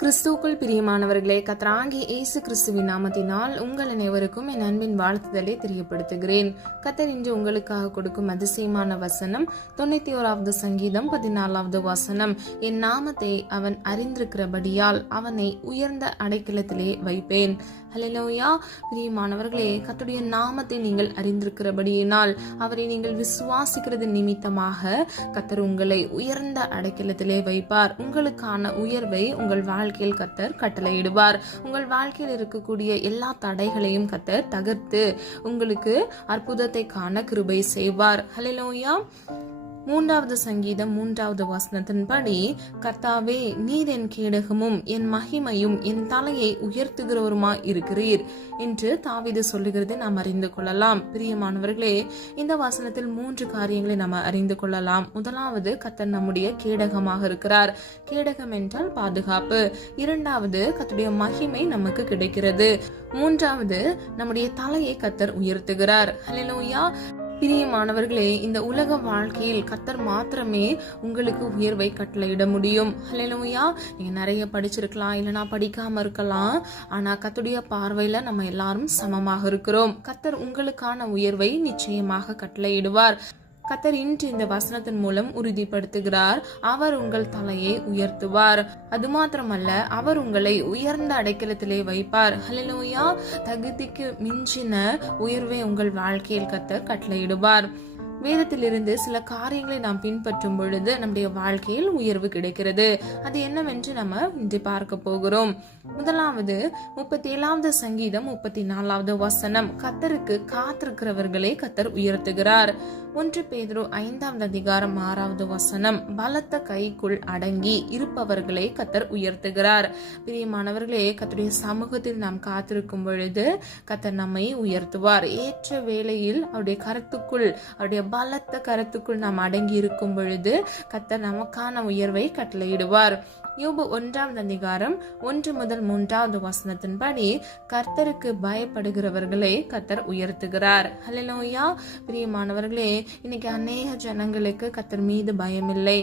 கிறிஸ்துவுக்குள் பிரியமானவர்களே, கர்த்தராகிய இயேசு கிறிஸ்துவின் நாமத்தினால் உங்கள் அனைவருக்கும் என் அன்பின் வாழ்த்துதலை தெரியப்படுத்துகிறேன். கர்த்தர் இன்று உங்களுக்காக கொடுக்கும் அதிசயமான வசனம் 91வது சங்கீதம் 14வது வசனம். என் நாமத்தை அவன் அறிந்திருக்கிறபடியால் அவனை உயர்ந்த அடைக்கலத்திலே வைப்பேன். ஹல்லேலூயா. பிரியமானவர்களே, கர்த்தருடைய நாமத்தை நீங்கள் அறிந்திருக்கிறபடியினால், அவரை நீங்கள் விசுவாசிக்கிறது நிமித்தமாக கர்த்தர் உங்களை உயர்ந்த அடைக்கலத்திலே வைப்பார். உங்களுக்கான உயர்வை உங்கள் வாழ்க்கையில் கர்த்தர் கட்டளையிடுவார். உங்கள் வாழ்க்கையில் இருக்கக்கூடிய எல்லா தடைகளையும் கர்த்தர் தகர்த்து உங்களுக்கு அற்புதத்தை காண கிருபை செய்வார். ஹல்லேலூயா. 3வது சங்கீதம் 3வது வசனத்தின்படி, கர்த்தாவே, நீர் என் கேடகமும் என் மகிமையும் என் தலையை உயர்த்துகிறவருமாய் இருக்கிறீர் என்று தாவீது சொல்லுகிறது நாம் அறிந்து கொள்ளலாம். பிரியமானவர்களே, இந்த வசனத்தில் 3 காரியங்களை நாம் அறிந்து கொள்ளலாம். முதலாவது, கர்த்தர் நம்முடைய கேடகமாக இருக்கிறார். கேடகம் என்றால் பாதுகாப்பு. இரண்டாவது, கர்த்தருடைய மகிமை நமக்கு கிடைக்கிறது. மூன்றாவது, நம்முடைய தலையை கர்த்தர் உயர்த்துகிறார். ஹல்லேலூயா. பிரியமானவர்களே, இந்த உலக வாழ்க்கையில் கர்த்தர் மாத்திரமே உங்களுக்கு உயர்வை கட்டளையிட முடியும். ஹல்லேலூயா. நீங்க நிறைய படிச்சிருக்கலாம், இல்லைனா படிக்காம இருக்கலாம். ஆனா கர்த்தருடைய பார்வையில நம்ம எல்லாரும் சமமாக இருக்கிறோம். கர்த்தர் உங்களுக்கான உயர்வை நிச்சயமாக கட்டளையிடுவார். கர்த்தர் இன்று இந்த வசனத்தின் மூலம் உறுதிப்படுத்துகிறார். அவர் உங்கள் தலையை உயர்த்துவார். அது மாத்திரமல்ல, அவர் உங்களை உயர்ந்த அடைக்கலத்திலே வைப்பார். ஹல்லேலூயா. தகுதிக்கு மிஞ்சின உயர்வை உங்கள் வாழ்க்கையில் கர்த்தர் கட்டளையிடுவார். வேதத்திலிருந்து சில காரியங்களை நாம் பின்பற்றும் பொழுது நம்முடைய வாழ்க்கையில் உயர்வு கிடைக்கிறது. அது என்னவென்று நம்ம இன்று பார்க்க போகிறோம். முதலாவது, 37வது சங்கீதம் 34வது வசனம். கர்த்தருக்கு காத்திருக்கிறவர்களை கர்த்தர் உயர்த்துகிறார். 1 பேதுரு 5வது அதிகாரம் 6வது வசனம். பலத்த கைக்குள் அடங்கி இருப்பவர்களை கர்த்தர் உயர்த்துகிறார். பிரியமானவர்களே, கர்த்தருடைய சமூகத்தில் நாம் காத்திருக்கும் பொழுது கர்த்தர் நம்மை உயர்த்துவார். ஏற்ற வேளையில் அவருடைய கருத்துக்குள், அவருடைய பலத்த கருத்துக்குள் நாம் அடங்கி இருக்கும் பொழுது கர்த்தர் நமக்கான உயர்வை கட்டளையிடுவார். யோபு 1வது அதிகாரம் 1 முதல் 3வது வசனத்தின்படி, கர்த்தருக்கு பயப்படுகிறவர்களை கர்த்தர் உயர்த்துகிறார். ஹல்லேலூயா. பிரியமானவர்களே, இன்னைக்கு அநேக ஜனங்களுக்கு கர்த்தர் மீது பயம் இல்லை.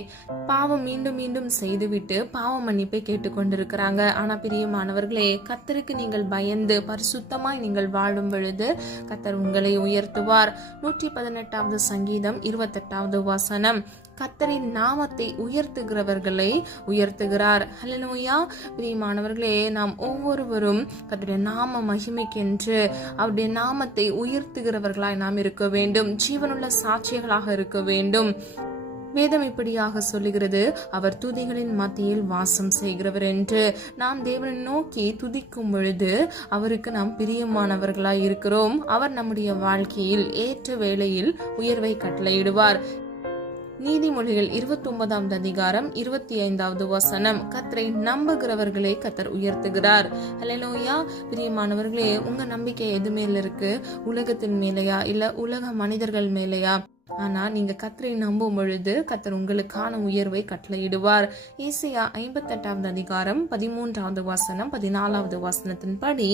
பாவம் மீண்டும் மீண்டும் செய்துவிட்டு பாவ மன்னிப்பை கேட்டுக்கொண்டிருக்கிறாங்க. ஆனா பிரியமானவர்களே, கர்த்தருக்கு நீங்கள் பயந்து பரிசுத்தமாய் நீங்கள் வாழும் பொழுது கர்த்தர் உங்களை உயர்த்துவார். 118வது சங்கீதம் 28வது வசனம். கர்த்தரின் நாமத்தை உயர்த்துகிறவர்களை உயர்த்துகிறார். ஹல்லேலூயா. பிரியமானவர்களே, நாம் ஒவ்வொருவரும் கர்த்தருடைய நாம மகிமைக்கென்று அவருடைய நாமத்தை உயர்த்துகிறவர்களாய் நாம் இருக்க வேண்டும். ஜீவனுள்ள சாட்சிகளாக இருக்க வேண்டும். வேதம் இப்படியாக சொல்லுகிறது, அவர் துதிகளின் மத்தியில் வாசம் செய்கிறவர் என்று. நாம் தேவனை நோக்கி துதிக்கும் பொழுது அவருக்கு நாம் பிரியமானவர்களாய் இருக்கிறோம். அவர் நம்முடைய வாழ்க்கையில் ஏற்ற வேளையில் உயர்வை கட்டளையிடுவார். நீதிமொழிகள் 29வது அதிகாரம் 25வது வசனம். கர்த்தரை நம்புகிறவர்களை கர்த்தர் உயர்த்துகிறார். ஹல்லேலூயா. பிரியமானவர்களே, உங்க நம்பிக்கை எது மேல இருக்கு? உலகத்தின் மேலையா, இல்ல உலக மனிதர்கள் மேலையா? ஆனா நீங்க கர்த்தரை நம்பும் பொழுது கர்த்தர் உங்களுக்கான உயர்வை கட்டளையிடுவார். ஏசாயா 58வது அதிகாரம் 13வது வசனம் 14வது வசனத்தின்படி,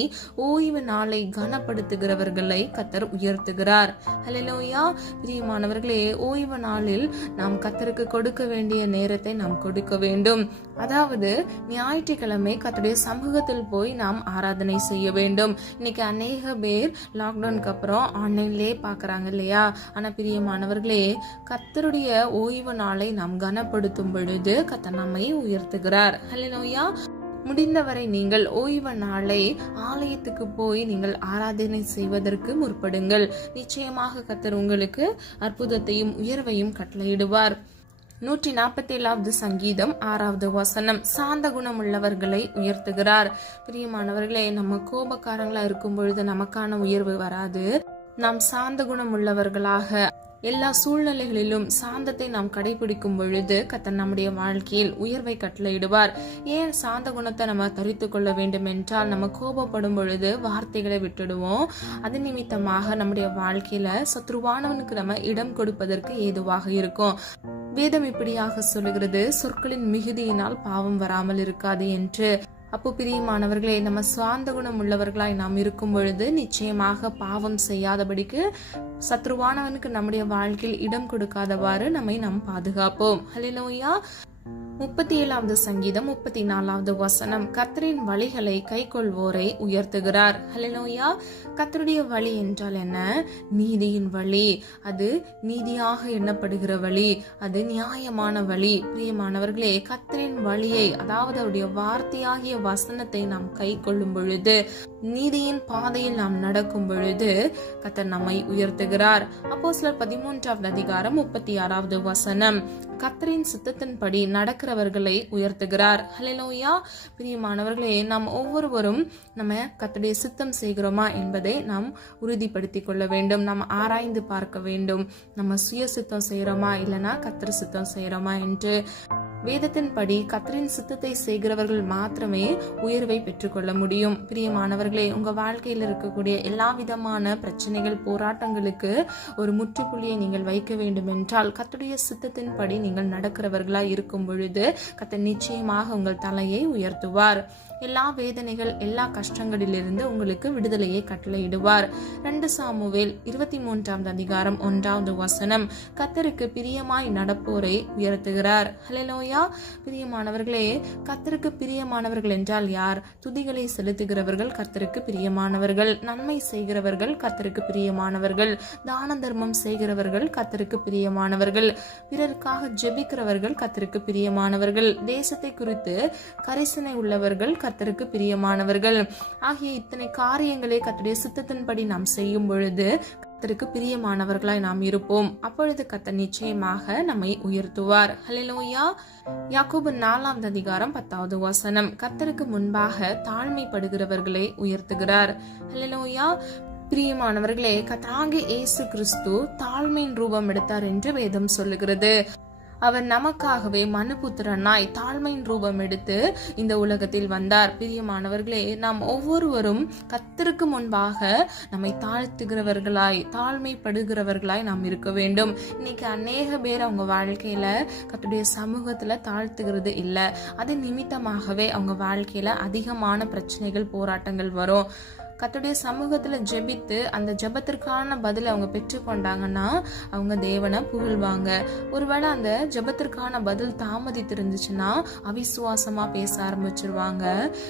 ஓய்வு நாளை கனப்படுத்துகிறவர்களை கர்த்தர் உயர்த்துகிறார். ஹல்லேலூயா. பிரியமானவர்களே, ஓய்வு நாளில் நாம் கர்த்தருக்கு கொடுக்க வேண்டிய நேரத்தை நாம் கொடுக்க வேண்டும். அதாவது ஞாயிற்றுக்கிழமை கர்த்தருடைய சமூகத்தில் போய் நாம் ஆராதனை செய்ய வேண்டும். இன்னைக்கு அநேக பேர் லாக்டவுனுக்கு அப்புறம் ஆன்லைன்லயே பாக்குறாங்க இல்லையா? ஆனா பிரியமானவர்களே, கர்த்தருடைய ஓய்வு நாளை நாம் கனப்படுத்தும் பொழுது கர்த்தர் நம்மை உயர்த்துகிறார். ஹல்லேலூயா. முடிந்தவரை நீங்கள் ஓய்வு நாளை ஆலயத்துக்கு போய் நீங்கள் ஆராதனை செய்வதற்கு முற்படுங்கள். நிச்சயமாக கர்த்தர் உங்களுக்கு அற்புதத்தையும் உயர்வையும் கட்டளையிடுவார். 147வது சங்கீதம் 6வது வசனம். சாந்த குணம் உள்ளவர்களை உயர்த்துகிறார். பிரியமானவர்களே, நம்ம கோபக்காரங்களா இருக்கும் பொழுது நமக்கான உயர்வு வராது. நாம் சாந்த குணம் உள்ளவர்களாக எல்லா சூழ்நிலைகளிலும் சாந்தத்தை நாம் கடைபிடிக்கும் பொழுது கர்த்தர் நம்முடைய வாழ்க்கையில் உயர்வை கட்டளையிடுவார். ஏன் சாந்த குணத்தை நம்ம தரித்து கொள்ள வேண்டும் என்றால், நம்ம கோபப்படும் பொழுது வார்த்தைகளை விட்டுடுவோம். அது நிமித்தமாக நம்முடைய வாழ்க்கையில சத்ருவானவனுக்கு நம்ம இடம் கொடுப்பதற்கு ஏதுவாக இருக்கும். வேதம் இப்படியாக சொல்லுகிறது, சொற்களின் மிகுதியினால் பாவம் வராமல் இருக்காது என்று. அப்போ பிரியமானவர்களே, நம்ம சாந்த குணம் உள்ளவர்களாய் நாம் இருக்கும் பொழுது நிச்சயமாக பாவம் செய்யாதபடிக்கு சத்ருவானவனுக்கு நம்முடைய வாழ்க்கையில் இடம் கொடுக்காதவாறு நம்மை நாம் பாதுகாப்போம். ஹல்லேலூயா. 37வது சங்கீதம் 34வது வசனம், கர்த்தரின் வழிகளை கைக்கொள்வோரை உயர்த்துகிறார். ஹல்லேலூயா. கர்த்தருடைய வழி என்றால் என்ன? நீதியின் வழி. அது நீதியாக எண்ணப்படுகிற வழி, அது நியாயமான வழி. பிரியமானவர்களே, கர்த்தரின் வழியை, அதாவது அவருடைய வார்த்தையாகிய வசனத்தை நாம் கைக்கொள்ளும் பொழுது, நீதியின் பாதையில் நாம் நடக்கும் பொழுது கர்த்தர் நம்மை உயர்த்துகிறார். அப்போஸ்தலர் 13வது அதிகாரம் 36வது வசனம், கர்த்தரின் சித்தத்தின்படி நடக்கிறவர்களை உயர்த்துகிறார். ஹல்லேலூயா. பிரியமானவர்களே, நாம் ஒவ்வொருவரும் நம்ம கர்த்தருடைய சித்தம் செய்கிறோமா என்பதை நாம் உறுதிப்படுத்திக் கொள்ள வேண்டும். நாம் ஆராய்ந்து பார்க்க வேண்டும். நம்ம சுய சித்தம் செய்கிறோமா இல்லைனா கர்த்தர் சித்தம் செய்கிறோமா என்று. வேதத்தின்படி கர்த்தரின் சித்தத்தை செய்கிறவர்கள் மாத்திரமே உயர்வை பெற்றுக்கொள்ள முடியும். பிரியமானவர்களே, உங்க வாழ்க்கையில் இருக்கக்கூடிய எல்லா விதமான பிரச்சனைகள், போராட்டங்களுக்கு ஒரு முற்றுப்புள்ளியை நீங்கள் வைக்க வேண்டும் என்றால் கர்த்தருடைய சித்தத்தின்படி நீங்கள் நடக்கிறவர்களாய் இருக்கும் பொழுது கர்த்தர் நிச்சயமாக உங்கள் தலையை உயர்த்துவார். எல்லா வேதனைகள், எல்லா கஷ்டங்களிலிருந்து உங்களுக்கு விடுதலையை கட்டளையிடுவார். 2 சாமுவேல் 23வது அதிகாரம் 1வது வசனம், கர்த்தருக்கு பிரியமாய் நடப்போரை உயர்த்துகிறார். ஹல்லேலூயா. பிரியமானவர்களே, கர்த்தருக்கு பிரியமானவர்கள் என்றால் யார்? துதிகளை செலுத்துகிறவர்கள் கர்த்தருக்கு பிரியமானவர்கள், நன்மை செய்கிறவர்கள் கர்த்தருக்கு பிரியமானவர்கள், தான தர்மம் செய்கிறவர்கள் கர்த்தருக்கு பிரியமானவர்கள், பிறருக்காக ஜெபிக்கிறவர்கள் கர்த்தருக்கு பிரியமானவர்கள், தேசத்தை குறித்து கரிசனை உள்ளவர்கள் கர்த்தருக்கு பிரியமானவர்கள் ஆகிய இத்தனை காரியங்களை கர்த்தருடைய சித்தத்தின்படி நாம் செய்யும் பொழுது கர்த்தருக்கு பிரியமானவர்களாய் நாம் இருப்போம். அப்பொழுது கர்த்தர் நிச்சயமாக நம்மை உயர்த்துவார். ஹல்லேலூயா. யாக்கோபு 4வது அதிகாரம் 10வது வசனம், கர்த்தருக்கு முன்பாக தாழ்மைப்படுகிறவர்களை உயர்த்துகிறார். ஹல்லேலூயா. பிரியமானவர்களே, கர்த்தராகிய இயேசு கிறிஸ்து தாழ்மையின் ரூபம் எடுத்தார் என்று வேதம் சொல்லுகிறது. அவர் நமக்காகவே மனுபுத்திரனாய் தாழ்மையின் ரூபம் எடுத்து இந்த உலகத்தில் வந்தார். பிரியமானவர்களே, நாம் ஒவ்வொருவரும் கர்த்தருக்கு முன்பாக நம்மை தாழ்த்துகிறவர்களாய், தாழ்மைப்படுகிறவர்களாய் நாம் இருக்க வேண்டும். இன்னைக்கு அநேக பேர் அவங்க வாழ்க்கையில கர்த்தருடைய சமூகத்துல தாழ்த்துகிறது இல்லை. அது நிமித்தமாகவே அவங்க வாழ்க்கையில அதிகமான பிரச்சனைகள், போராட்டங்கள் வரும். கர்த்தருடைய சமூகத்துல ஜெபித்து அந்த ஜெபத்திற்கான பதில் அவங்க பெற்றுக்கொண்டாங்கன்னா அவங்க தேவனை புகழ்வாங்க. ஒருவேளை அந்த ஜெபத்திற்கான பதில் தாமதித்து இருந்துச்சுன்னா அவிசுவாசமா பேச ஆரம்பிச்சிருவாங்க.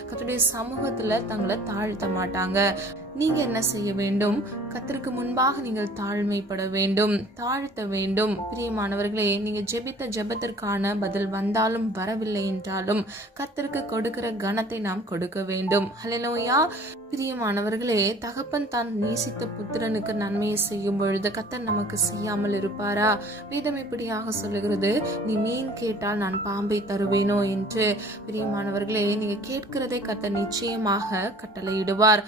கர்த்தருடைய சமூகத்துல தங்களை தாழ்த்த மாட்டாங்க. நீங்க என்ன செய்ய வேண்டும்? கர்த்தருக்கு முன்பாக நீங்கள் தாழ்மைப்பட வேண்டும், தாழ்த்த வேண்டும். பிரியமானவர்களே, நீங்க ஜெபித்த ஜெபத்திற்கான பதில் வந்தாலும் வரவில்லை என்றாலும் கர்த்தருக்கு கொடுக்கிற கனத்தை நாம் கொடுக்க வேண்டும். ஹல்லேலூயா. பிரியமானவர்களே, தகப்பன் தான் நேசித்த புத்திரனுக்கு நன்மையை செய்யும் பொழுது கர்த்தர் நமக்கு செய்யாமல் இருப்பாரா? வேதம் இப்படியாக சொல்லுகிறது, நீ மீன் கேட்டால் நான் பாம்பை தருவேனோ என்று. பிரியமானவர்களே, நீங்க கேட்கிறதை கர்த்தர் நிச்சயமாக கட்டளையிடுவார்.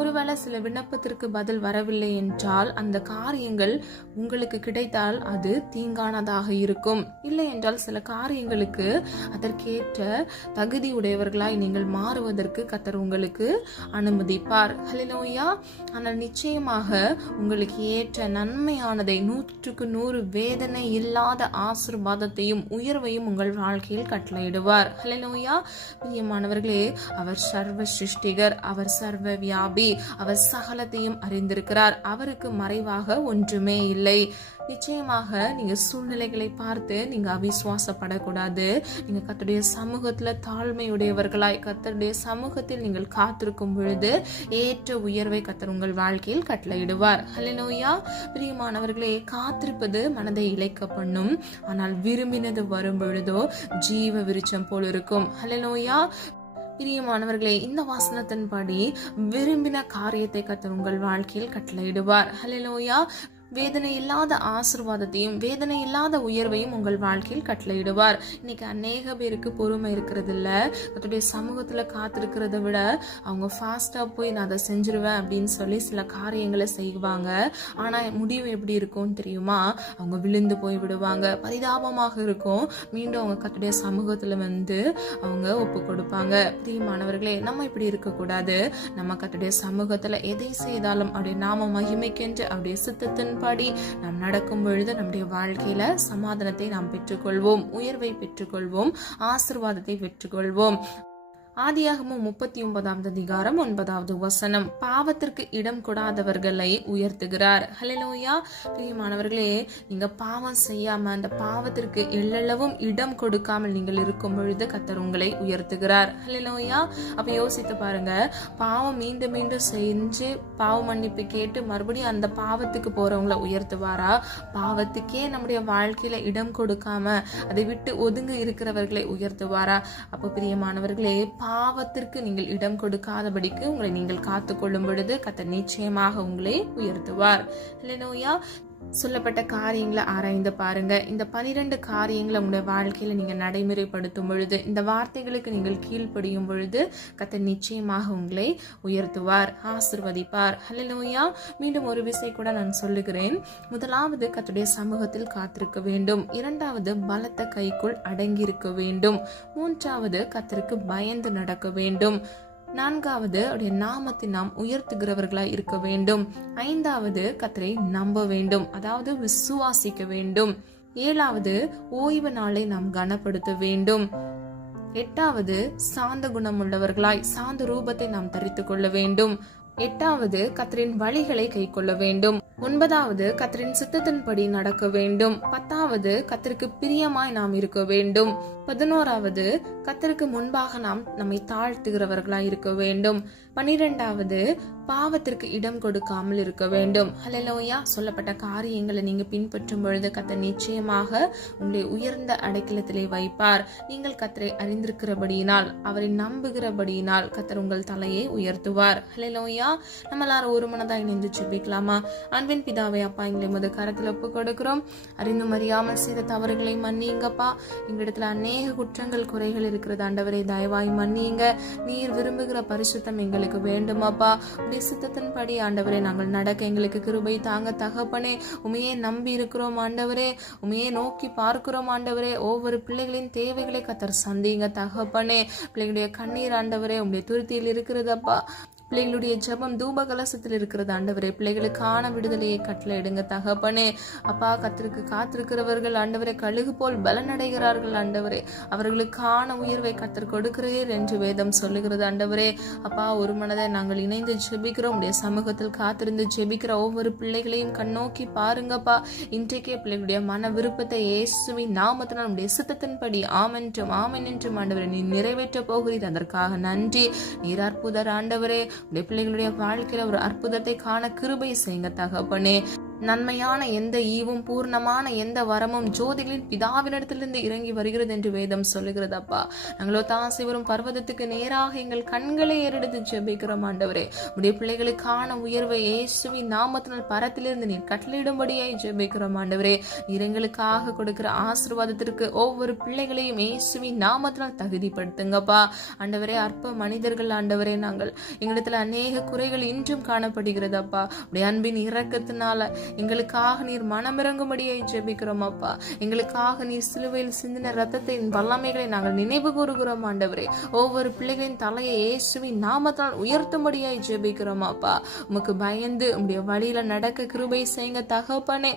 ஒருவேளை சில விண்ணப்பத்திற்கு பதில் வரவில்லை என்றால் அந்த காரியங்கள் உங்களுக்கு கிடைத்தால் அது தீங்கானதாக இருக்கும். இல்லை என்றால் சில காரியங்களுக்கு அதற்கேற்ற தகுதி உடையவர்களாய் நீங்கள் மாறுவதற்கு கர்த்தர் உங்களுக்கு அனுமதிப்பார். ஹல்லேலூயா. ஆனால் நிச்சயமாக உங்களுக்கு ஏற்ற நன்மையானதை, 100க்கு 100 வேதனை இல்லாத ஆசீர்வாதத்தையும் உயர்வையும் உங்கள் வாழ்க்கையில் கட்டளையிடுவார். ஹல்லேலூயா. பிரியமானவர்களே, அவர் சர்வ சிருஷ்டிகர், அவர் சர்வ வியாபி, அவர் சகலத்தையும் அறிந்திருக்கிறார். அவருக்கு மறைவாக ஒன்றுமே இல்லை. நிச்சயமாக நீங்க சூழ்நிலைகளை பார்த்து நீங்க அவிசுவாசப்படக்கூடாது. நீங்க கர்த்தருடைய சமூகத்துல தாழ்மையுடையவர்களாய் கர்த்தருடைய சமூகத்தில் நீங்கள் காத்திருக்கும் பொழுது ஏற்ற உயர்வை கர்த்தர் உங்கள் வாழ்க்கையில் கட்டளையிடுவார். ஹல்லேலூயா. பிரியமானவர்களே, காத்திருப்பது மனதை இளைக்க பண்ணும், ஆனால் விரும்பினது வரும் பொழுதோ ஜீவ விருட்சம் போல் இருக்கும். ஹல்லேலூயா. பிரியமானவர்களே, இந்த வசனத்தின்படி விரும்பின காரியத்தை கர்த்தர் உங்கள் வாழ்க்கையில் கட்டளையிடுவார். ஹல்லேலூயா. வேதனை இல்லாத ஆசீர்வாதத்தையும் வேதனை இல்லாத உயர்வையும் உங்கள் வாழ்க்கையில் கட்டளையிடுவார். இன்னைக்கு அநேக பேருக்கு பொறுமை இருக்கிறது இல்ல. கர்த்தருடைய சமூகத்துல காத்திருக்கிறத விட அவங்க ஃபாஸ்டா போய் நான் அதை செஞ்சிருவேன் அப்படின்னு சொல்லி சில காரியங்களை செய்வாங்க. ஆனா முடிவு எப்படி இருக்கும்னு தெரியுமா? அவங்க விழுந்து போய் விடுவாங்க. பரிதாபமாக இருக்கும். மீண்டும் அவங்க கர்த்தருடைய சமூகத்துல வந்து அவங்க ஒப்பு கொடுப்பாங்க. பிரியமானவர்களே, நம்ம இப்படி இருக்கக்கூடாது. நம்ம கர்த்தருடைய சமூகத்துல எதை செய்தாலும் அப்படியே நாம மகிமைக்கென்று அப்படியே சித்தத்தின் படி நாம் நடக்கும் பொழுது நம்முடைய வாழ்க்கையில சமாதானத்தை நாம் பெற்றுக்கொள்வோம், உயர்வை பெற்றுக்கொள்வோம், ஆசீர்வாதத்தை பெற்றுக்கொள்வோம். ஆதியாகமம் 39 அதிகாரம் 9வது வசனம். பாவத்திற்கு இடம் கொடாதவர்களை உயர்த்துகிறார். ஹல்லேலூயா. பிரியமானவர்களே, நீங்க பாவம் செய்யாம அந்த பாவத்திற்கு எள்ளளவும் இடம் கொடுக்காமல் நீங்கள் இருக்கும் பொழுது கர்த்தர் உங்களை உயர்த்துகிறார். ஹல்லேலூயா. அப்ப யோசித்து பாருங்க, பாவம் மீண்டும் மீண்டும் செஞ்சு பாவ மன்னிப்பு கேட்டு மறுபடியும் அந்த பாவத்துக்கு போறவங்களை உயர்த்துவாரா? பாவத்துக்கே நம்முடைய வாழ்க்கையில இடம் கொடுக்காம அதை விட்டு ஒதுங்க இருக்கிறவர்களை உயர்த்துவாரா? அப்ப பிரியமானவர்களே, பாவத்திற்கு நீங்கள் இடம் கொடுக்காதபடிக்கு உங்களை நீங்கள் காத்துக்கொள்ளும் பொழுது கர்த்தர் நிச்சயமாக உங்களை உயர்த்துவார். ஹல்லேலூயா. சொல்லப்பட்ட காரியங்களை ஆராய்ந்து பாருங்க. இந்த 12 காரியங்களை உங்களுடைய வாழ்க்கையில நீங்க நடைமுறைப்படுத்தும் பொழுது, இந்த வார்த்தைகளுக்கு நீங்கள் கீழ்ப்படியும் பொழுது கர்த்தர் நிச்சயமாக உங்களை உயர்த்துவார், ஆசீர்வதிப்பார். ஹல்லேலூயா. மீண்டும் ஒரு விசை கூட நான் சொல்லுகிறேன். முதலாவது, கர்த்தருடைய சமூகத்தில் காத்திருக்க வேண்டும். இரண்டாவது, பலத்த கைக்குள் அடங்கி இருக்க வேண்டும். மூன்றாவது, கர்த்தருக்கு பயந்து நடக்க வேண்டும். நான்காவது, அவருடைய நாமத்தை நாம் உயர்த்துகிறவர்களாய் இருக்க வேண்டும். ஐந்தாவது, கர்த்தரை நம்ப வேண்டும், அதாவது விசுவாசிக்க வேண்டும். ஏழாவது, ஓய்வு நாளை நாம் கனப்படுத்த வேண்டும். எட்டாவது, சாந்த குணம் உள்ளவர்களாய் சாந்த ரூபத்தை நாம் தரித்துக் கொள்ள வேண்டும். எட்டாவது, கர்த்தரின் வழிகளை கை கொள்ள வேண்டும். ஒன்பதாவது, கர்த்தரின் சித்தத்தின்படி நடக்க வேண்டும். பத்தாவது, கர்த்தருக்கு பிரியமாய் நாம் இருக்க வேண்டும். 11வது, கர்த்தருக்கு முன்பாக நாம் நம்மை தாழ்த்துகிறவர்களாய் இருக்க வேண்டும். 12வது, பாவத்திற்கு இடம் கொடுக்காமல் இருக்க வேண்டும். ஹல்லேலூயா. சொல்லப்பட்ட காரியங்களை நீங்க பின்பற்றும் பொழுது கர்த்தர் நிச்சயமாக உங்களை உயர்ந்த அடைக்கலத்திலே வைப்பார். நீங்கள் கர்த்தரை அறிந்திருக்கிறபடியினால், அவரை நம்புகிறபடியினால் கர்த்தர் உங்கள் தலையை உயர்த்துவார். ஹல்லேலூயா. நம்ம எல்லாரும் ஒரு மனதாய் இணைந்து ஜெபிக்கலாமா? அன்பின் பிதாவே, அப்பா, எங்களை உமது கரத்தில் ஒப்பு கொடுக்கிறோம். அறிந்தும் அறியாமல் செய்த தவறுகளை மன்னிங்கப்பா. எங்களிடத்துல அநேக குற்றங்கள் குறைகள் இருக்கிறது ஆண்டவரே, தயவாய் மன்னிங்க. நீர் விரும்புகிற பரிசுத்தம் எங்களுக்கு வேண்டுமாப்பா. சித்தத்தின்படி ஆண்டவரே நாங்கள் நடக்க எங்களுக்கு கிருபை தாங்க தகப்பனே. உமையே நம்பி இருக்கிறோம் ஆண்டவரே, உமையே நோக்கி பார்க்கிறோம் ஆண்டவரே. ஒவ்வொரு பிள்ளைகளின் தேவைகளை கர்த்தர் சந்திங்க தகப்பனே. பிள்ளைகளுடைய கண்ணீர் ஆண்டவரே உங்களுடைய துருத்தியில் இருக்கிறதப்பா. பிள்ளைகளுடைய ஜெபம் தூப கலசத்தில் இருக்கிறது ஆண்டவரே. பிள்ளைகளுக்கான விடுதலையை கட்டளை எடுங்க தகப்பனே. அப்பா, கர்த்தருக்கு காத்திருக்கிறவர்கள் ஆண்டவரே கழுகு போல் பலனடைகிறார்கள் ஆண்டவரே. அவர்களுக்கான உயர்வை கர்த்தர் கொடுக்கிறீர் என்று வேதம் சொல்லுகிறது ஆண்டவரே. அப்பா, ஒரு மனதை நாங்கள் இணைந்து ஜெபிக்கிறோம். உடைய சமூகத்தில் காத்திருந்து ஜெபிக்கிற ஒவ்வொரு பிள்ளைகளையும் கண்ணோக்கி பாருங்கப்பா. இன்றைக்கே பிள்ளைகளுடைய மன விருப்பத்தை இயேசுவின் நாமத்தினால் உடைய சித்தத்தின்படி ஆமென்றும் ஆமென் என்றும் ஆண்டவரே நீ நிறைவேற்ற போகிறீர். அதற்காக நன்றி. நீர் அற்புதர் ஆண்டவரே. உடைய பிள்ளைகளுடைய வாழ்க்கையில ஒரு அற்புதத்தை காண கிருபை செய்யுங்க தகப்பனே. நன்மையான எந்த ஈவும் பூர்ணமான எந்த வரமும் ஜோதிகளின் பிதாவினிடத்திலிருந்து இறங்கி வருகிறது என்று வேதம் சொல்லுகிறது அப்பா. நாங்களோ தாசி வரும் பர்வதத்துக்கு நேராக எங்கள் கண்களை ஏறெடுத்து ஜெபிக்கிறோம் ஆண்டவரே. உடைய பிள்ளைகளுக்கான உயர்வை இயேசுவின் நாமத்தினால் பரத்திலிருந்து நீர் கட்டளையிடும்படியாய் ஜெபிக்கிறோம் ஆண்டவரே. நீர் எங்களுக்காக கொடுக்கிற ஆசீர்வாதத்திற்கு ஒவ்வொரு பிள்ளைகளையும் இயேசுவின் நாமத்தினால் தகுதிப்படுத்துங்கப்பா ஆண்டவரே. அற்ப மனிதர்கள் ஆண்டவரே, நாங்கள் எங்களிடத்துல அநேக குறைகள் இன்றும் காணப்படுகிறது அப்பா. உடைய அன்பின் இரக்கத்தினால எங்களுக்காக நீர் மனமிறங்கும்படியை ஜெபிக்கிறோம் அப்பா. எங்களுக்காக நீர் சிலுவையில் சிந்தின ரத்தத்தின் வல்லமைகளை நாங்கள் நினைவு கூறுகிறோம் ஆண்டவரே. ஒவ்வொரு பிள்ளைகளின் தலையை இயேசுவின் நாமத்தால் உயர்த்தும்படியாய் ஜெபிக்கிறோம் அப்பா. உமக்கு பயந்து உம்முடைய வழியில நடக்க கிருபை செய்யுங்க தகப்பனே.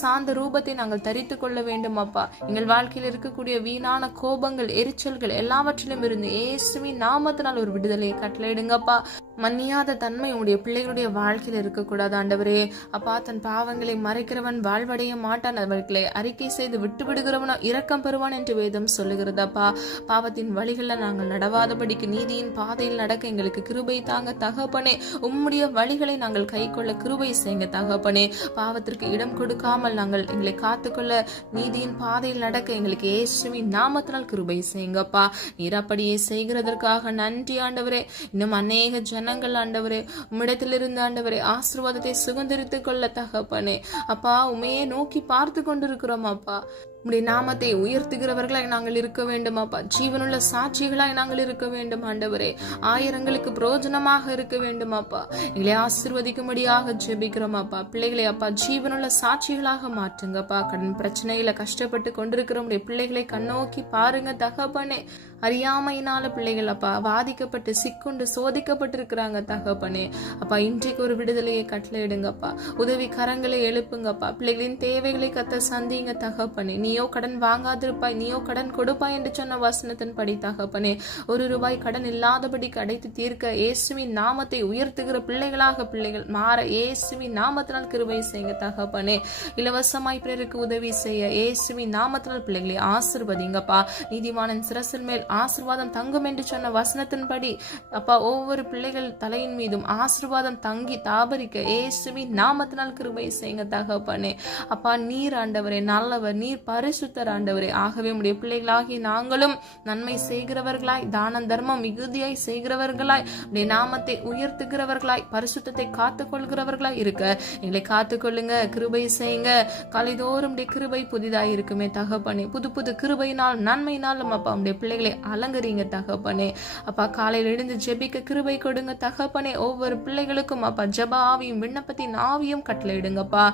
சாந்த ரூபத்தை நாங்கள் தரித்து கொள்ள வேண்டும் அப்பா. எங்கள் வாழ்க்கையில் இருக்கக்கூடிய வீணான கோபங்கள், எரிச்சல்கள் எல்லாவற்றிலும் இருந்து இயேசுவின் நாமத்தினால் ஒரு விடுதலையை கட்டளையிடுங்கப்பா. மன்னியாத தன்மை உங்களுடைய பிள்ளைகளுடைய வாழ்க்கையில் இருக்கக்கூடாது ஆண்டவரே. அப்பா, தன் பாவங்களை மறைக்கிறவன் வாழ்வடைய மாட்டான், அவர்களை அறிக்கை செய்து விட்டு விடுகிறவனோ இரக்கம் பெறுவான் என்று வேதம் சொல்லுகிறதப்பா. பாவத்தின் வழிகளில் நாங்கள் நடவாதபடிக்கு நீதியின் பாதையில் நடக்க எங்களுக்கு கிருபை தாங்க தகப்பனே. உம்முடைய வழிகளை நாங்கள் கை கொள்ள கிருபை செய்யுங்க தகப்பனே. பாவத்திற்கு இடம் கொடுக்காமல் நாங்கள் எங்களை காத்துக்கொள்ள நீதியின் பாதையில் நடக்க எங்களுக்கு இயேசுவின் நாமத்தினால் கிருபை செய்யுங்கப்பா. நீர் அப்படியே செய்கிறதற்காக நன்றி ஆண்டவரே. இன்னும் அநேக ஜனங்கள் ஆண்டவரே உம்மிடத்திலிருந்து ஆண்டவரே ஆசீர்வாதத்தை சுதந்திரித்துக் கொள்ள தகப்பனே. அப்பா, உமையே நோக்கி பார்த்து கொண்டிருக்கிறோம் அப்பா. உம்முடைய நாமத்தை உயர்த்துகிறவர்களாய் நாங்கள் இருக்க வேண்டும் அப்பா. ஜீவனுள்ள சாட்சிகளாய் நாங்கள் இருக்க வேண்டும் ஆண்டவரே. ஆயிரங்களுக்கு பிரயோஜனமாக இருக்க வேண்டும் அப்பா. எங்களை ஆசீர்வதிக்கும்படியாக ஜெபிக்கிறோம் அப்பா. பிள்ளைகளை அப்பா ஜீவனுள்ள சாட்சிகளாக மாற்றுங்கப்பா. கடன் பிரச்சனையில கஷ்டப்பட்டு கொண்டிருக்கிற உடைய பிள்ளைகளை கண்ணோக்கி பாருங்க தகப்பனே. அறியாமையினால பிள்ளைகள் அப்பா வாதிக்கப்பட்டு சிக்குண்டு சோதிக்கப்பட்டிருக்கிறாங்க தகப்பனே. அப்பா இன்றைக்கு ஒரு விடுதலையை கட்டளையிடுங்கப்பா. உதவி கரங்களை எழுப்புங்கப்பா. பிள்ளைகளின் தேவைகளை கத்த சந்திங்க தகப்பனே. நீயோ கடன் வாங்காதிருப்பாய், நீயோ கடன் கொடுப்பாய் என்று சொன்ன வசனத்தின் படி தகப்பனே, ₹1 கடன் இல்லாதபடி அடைத்து தீர்க்க இயேசுவின் நாமத்தை உயர்த்துகிற பிள்ளைகளாக பிள்ளைகள் மாற இயேசுவின் நாமத்தினால் கிருபை செய்யுங்க தகப்பனே. இலவசமாய் பிறருக்கு உதவி செய்ய இயேசுவின் நாமத்தினால் பிள்ளைகளை ஆசீர்வதிங்கப்பா. நீதிமானின் சிரசின் மேல் ஆசீர்வாதம் தங்கும் என்று சொன்ன வசனத்தின்படி அப்பா ஒவ்வொரு பிள்ளைகள் தலையின் மீதும் ஆசீர்வாதம் தங்கி தாபரிக்க இயேசுவின் நாமத்தினால் கிருபை செய்யுங்க தகப்பனே. அப்பா நீர் ஆண்டவரே நல்லவர், நீர் பரிசுத்தர் ஆண்டவரே. ஆகவே உடைய பிள்ளைகளாகி நாங்களும் நன்மை செய்கிறவர்களாய், தான தர்மம் மிகுதியாய் செய்கிறவர்களாய், உடைய நாமத்தை உயர்த்துகிறவர்களாய், பரிசுத்தத்தை காத்துக் கொள்கிறவர்களாய் இருக்க எங்களை காத்துக்கொள்ளுங்க, கிருபை செய்யுங்க. காலைதோறும் கிருபை புதிதாய் இருக்குமே தகப்பனே. புது புது கிருபையினால் நன்மையினாலும் அப்பா உடைய பிள்ளைகளை அலங்கரிங்க தகப்பனே. அப்பா காலையில் எழுந்து ஜெபிக்க கிருபை கொடுங்க தகப்பனே. ஒவ்வொரு பிள்ளைகளுக்கும் அப்பா ஜெப ஆவியும் விண்ணப்பத்தின் ஆவியும் கட்டளையிடுங்கப்பா.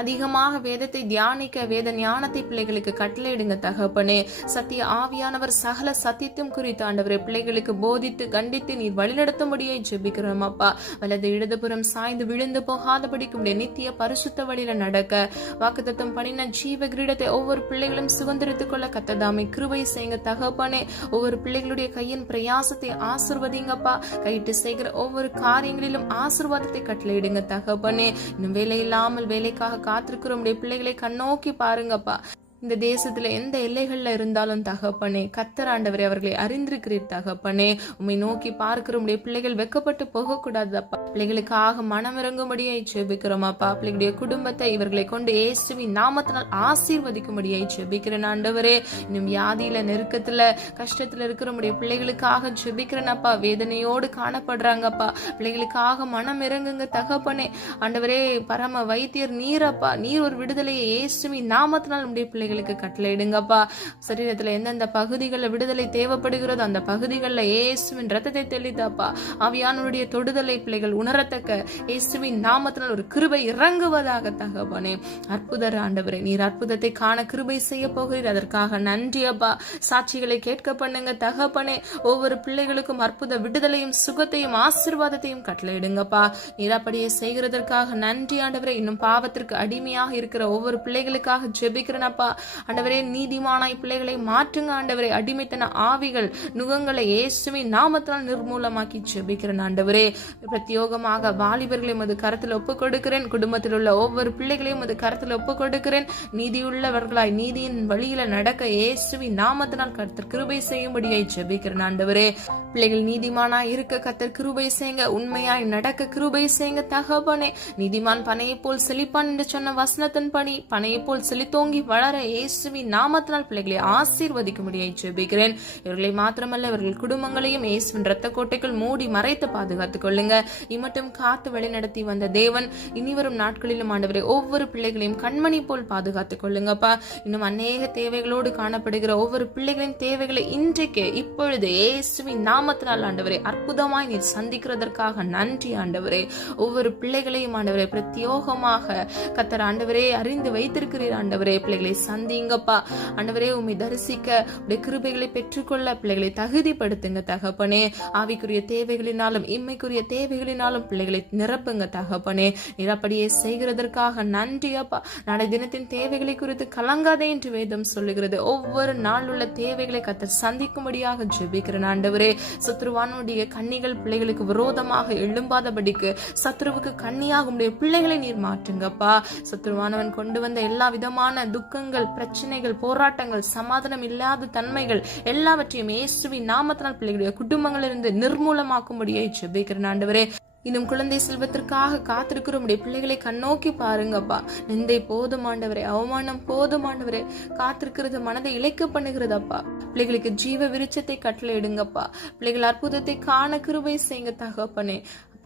அதிகமாக வேதத்தை தியானிக்க வேத ஞானத்தை பிள்ளைகளுக்கு கட்டளையிடுங்க தகப்பனே. சத்திய ஆவியானவர் சகல சத்தியத்தும் குறித்து ஆண்டவரே பிள்ளைகளுக்கு போதித்து கண்டித்து நீர் வழிநடத்தும்படியை ஜெபிக்கிறோம் அப்பா. வலது இடதுபுறம் சாய்ந்து விழுந்து போகாதபடிக்கு உடைய நித்திய பரிசுத்த வழியில நடக்க வாக்குத்தத்தம் பண்ணின ஜீவ கிரீடத்தை ஒவ்வொரு பிள்ளைகளும் சுதந்திரித்துக் கொள்ள கத்ததாமை கிருபை செய்யுங்க தகப்பனே. ஒவ்வொரு பிள்ளைகளுடைய கையின் பிரயாசத்தை ஆசிர்வதிங்கப்பா. கையிட்டு செய்கிற ஒவ்வொரு காரியங்களிலும் ஆசீர்வாதத்தை கட்டளையிடுங்க தகப்பனே. இன்னும் வேலை இல்லாமல் வேலைக்காக காத்திருக்கிற உடைய பிள்ளைகளை கண்ணோக்கி பாருங்கப்பா. இந்த தேசத்துல எந்த எல்லைகள்ல இருந்தாலும் தகப்பனே கர்த்தர் ஆண்டவரே அவர்களை அறிந்திருக்கிறீர் தகப்பனே. உம்மை நோக்கி பார்க்கிற உடைய பிள்ளைகள் வெக்கப்பட்டு போக கூடாது அப்பா. பிள்ளைகளுக்காக மனம் இறங்கும்படியாய் ஜெபிக்கிறோம் அப்பா. பிள்ளைகளுடைய குடும்பத்தை இவர்களை கொண்டு இயேசுவின் நாமத்தினால் ஆசீர்வதிக்கும்படியாய் ஜெபிக்கிறேன் ஆண்டவரே. இன்னும் வியாதியில நெருக்கத்துல கஷ்டத்துல இருக்கிற உடைய பிள்ளைகளுக்காக ஜெபிக்கிறேன் அப்பா. வேதனையோடு காணப்படுறாங்கப்பா. பிள்ளைகளுக்காக மனம் இறங்குங்க தகப்பனே. ஆண்டவரே பரம வைத்தியர் நீரப்பா. நீர் ஒரு விடுதலையை இயேசுவின் நாமத்தினால் உடைய பிள்ளைகளுக்கு கட்டளையிடுங்கப்பா. சரீரத்துல எந்தெந்த பகுதிகளில் விடுதலை தேவைப்படுகிறதோ அந்த பகுதிகளில் இயேசுவின் ரத்தத்தை தெளித்தாப்பா. ஆவியானவருடைய தொடுதலை பிள்ளைகள் உணரத்தக்க இயேசுவின் நாமத்தினால் ஒரு கிருபை இறங்குவதாக தகப்பனே. அற்புதர் ஆண்டவரே நீர் அற்புதத்தை காண கிருபை செய்ய போகிறீர். அதற்காக நன்றி அப்பா. சாட்சிகளை கேட்க பண்ணுங்க தகப்பனே. ஒவ்வொரு பிள்ளைகளுக்கும் அற்புத விடுதலையும் சுகத்தையும் ஆசீர்வாதத்தையும் கட்டளையிடுங்கப்பா. நீர் அப்படியே செய்கிறதற்காக நன்றி ஆண்டவரே. இன்னும் பாவத்திற்கு அடிமையாக இருக்கிற ஒவ்வொரு பிள்ளைகளுக்காக ஜெபிக்கிறேனப்பா. ஆண்டவரே நீதிமானாய் பிள்ளைகளை மாற்றுங்க ஆண்டவரே. அடிமைத்தன ஆவிகள் நுகங்களை இயேசுவின் நாமத்தினால் நிர்மூலமாக்கி ஜெபிக்கிறேன் ஆண்டவரே. பிரத்யோகமாக வாலிபர்களை உமது கரத்தில் ஒப்புக் கொடுக்கிறேன். குடும்பத்தில் உள்ள ஒவ்வொரு பிள்ளைகளையும் உமது கரத்தில் ஒப்புக் கொடுக்கிறேன். நீதியுள்ளவர்களாய் நீதியின் வழியில நடக்க இயேசுவின் நாமத்தினால் கர்த்தர் கிருபை செய்யும்படியாய் ஜெபிக்கிறேன் ஆண்டவரே. பிள்ளைகள் நீதிமானாய் இருக்க கர்த்தர் கிருபை செய்யுங்க. உண்மையாய் நடக்க கிருபை செய்யுங்க தகப்பனே. நீதிமான் பனையை போல் செழிப்பான் என்று சொன்ன வசனத்தின் படி பனையை போல் செழித்தோங்கி வளர இயேசுவின் நாமத்தினால் பிள்ளைகளை ஆசீர்வதிக்கும்படியாய் ஜெபிக்கிறேன். இவர்களை மாத்திரமல்ல இவர்கள் குடும்பங்களையும் இயேசுவின் இரத்த கோட்டைக்குள் மூடி மறைத்து பாதுகாத்துக் கொள்ளுங்க. இம்மட்டும் காத்து வழிநடத்தி வந்த தேவன் இனிவரும் நாட்களிலும் ஆண்டவரை ஒவ்வொரு பிள்ளைகளையும் கண்மணி போல் பாதுகாத்துக் கொள்ளுங்கப்பா. இன்னும் அநேக தேவைகளோடு காணப்படுகிற ஒவ்வொரு பிள்ளைகளின் தேவைகளை இன்றைக்கு இப்பொழுது இயேசுவின் நாமத்தினால் ஆண்டவரை அற்புதமாய் நீர் சந்திக்கிறதற்காக நன்றி ஆண்டவரே. ஒவ்வொரு பிள்ளைகளையும் ஆண்டவரை பிரத்யோகமாக கர்த்தர் ஆண்டவரே அறிந்து வைத்திருக்கிறீர் ஆண்டவரே. பிள்ளைகளை சந்திங்கப்பா ஆண்டவரே. உம்மை தரிசிக்க உடைய கிருபைகளை பெற்றுக்கொள்ள பிள்ளைகளை தகுதிப்படுத்துங்க தகப்பனே. ஆவிக்குரிய தேவைகளினாலும் இம்மைக்குரிய தேவைகளினாலும் பிள்ளைகளை நிரப்புங்க தகப்பனே. நிரப்படியே செய்கிறதற்காக நன்றி அப்பா. நாளை தினத்தின் தேவைகளை குறித்து கலங்காதே என்று வேதம் சொல்லுகிறது. ஒவ்வொரு நாள் உள்ள தேவைகளை கர்த்தர் சந்திக்கும்படியாக ஜெபிக்கிறேன் ஆண்டவரே. சத்ருவானுடைய கண்ணிகள் பிள்ளைகளுக்கு விரோதமாக எழும்பாதபடிக்கு சத்ருவுக்கு கண்ணியாக உடைய பிள்ளைகளை நீர் மாற்றுங்கப்பா. சத்ருவானவன் கொண்டு வந்த எல்லா விதமான துக்கங்கள் பிரச்சனைகள் போராட்டங்கள் சமாதானம் இல்லாத தன்மைகள் எல்லாவற்றையும் இயேசுவின் நாமத்தினால் பிள்ளைகளுடைய குடும்பங்களிலிருந்து நிர்மூலமாக்கும்படியாய் ஜெபிக்கிறேன் ஆண்டவரே. இன்னும் குழந்தை செல்வத்திற்காக காத்திருக்கிற உடைய பிள்ளைகளை கண்ணோக்கி பாருங்கப்பா. நிந்தை போதும் ஆண்டவரே, அவமானம் போதும் ஆண்டவரே. காத்திருக்கிறது மனதை இழைக்க பண்ணுகிறதப்பா. பிள்ளைகளுக்கு ஜீவ விருட்சத்தை கட்டளை இடுங்கப்பா. பிள்ளைகள் அற்புதத்தை காண கிருபை செய்யுங்க தகப்பனே.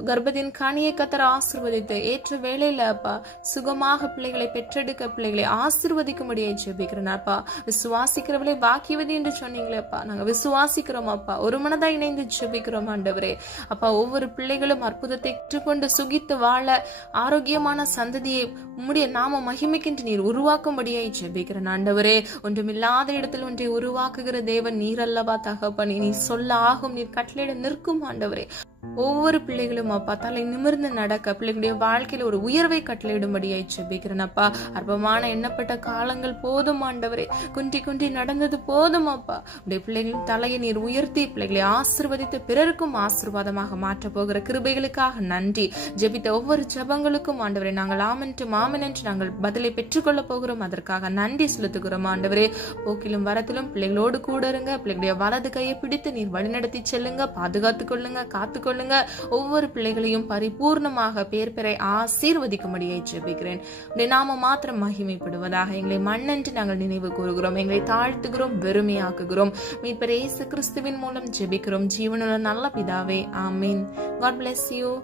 கர்ப்பத்தின் கனியை கத்தர் ஆசீர்வதித்து ஏற்ற வேளையில அப்பா சுகமாக பிள்ளைகளை பெற்றெடுக்க பிள்ளைகளை ஆசீர்வதிக்கும்படியை ஜெபிக்கிறேன் அப்பா. விசுவாசிக்கிறவளே பாக்கியவதி என்று சொன்னீங்களே அப்பா, நாங்க விசுவாசிக்கிறோம் அப்பா. ஒரு மனதா இணைந்து ஜெபிக்கிறோம் ஆண்டவரே. அப்பா, ஒவ்வொரு பிள்ளைகளும் அற்புதத்தை பெற்றுக்கொண்டு சுகித்து வாழ ஆரோக்கியமான சந்ததியை உம்முடைய நாம மகிமைக்கென்று நீர் உருவாக்கும்படியை ஜெபிக்கிறேன் ஆண்டவரே. ஒன்றுமில்லாத இடத்தில் ஒன்றை உருவாக்குகிற தேவன் நீர் அல்லவா தகப்பனே. நீர் சொல்ல ஆகும், நீர் கட்டளையிட நிற்கும் ஆண்டவரே. ஒவ்வொரு பிள்ளைகளும் அப்பா தலை நிமிர்ந்து நடக்க பிள்ளைகளுடைய வாழ்க்கையில ஒரு உயர்வை கட்டளையிடும்படியாய் ஜெபிக்கிறேன் அப்பா. அற்பமான எண்ணப்பட்ட காலங்கள் போதும் ஆண்டவரே. குன்றி குன்றி நடந்தது போதும் அப்பா. உடைய பிள்ளைகளின் தலையை நீர் உயர்த்தி பிள்ளைகளை ஆசீர்வதித்து பிறருக்கும் ஆசீர்வாதமாக மாற்ற போகிற கிருபைகளுக்காக நன்றி. ஜெபித்த ஒவ்வொரு ஜெபங்களுக்கும் ஆண்டவரே நாங்கள் ஆமென் என்று நாங்கள் பதிலை பெற்றுக்கொள்ள போகிறோம். அதற்காக நன்றி செலுத்துகிறோம் ஆண்டவரே. போக்கிலும் வரத்திலும் பிள்ளைகளோடு கூட இருங்க. பிள்ளைகளுடைய வலது கையை பிடித்து நீர் வழிநடத்தி செல்லுங்க. பாதுகாத்துக் கொள்ளுங்க, காத்துக்கொள்ளுங்க. ஒவ்வொரு பிள்ளைகளையும் பரிபூர்ணமாக பேர் பெற ஆசீர்வதிக்கும்படியை ஜெபிக்கிறேன். நாம மாத்திரம் மகிமைப்படுவதாக. எங்களை மண்ணென்று நாங்கள் நினைவு கூறுகிறோம். எங்களை தாழ்த்துகிறோம், வெறுமையாக்குகிறோம். மீட்பர் இயேசு கிறிஸ்துவின் மூலம் ஜெபிக்கிறோம் ஜீவனுள்ள நல்ல பிதாவே, ஆமீன். God bless you.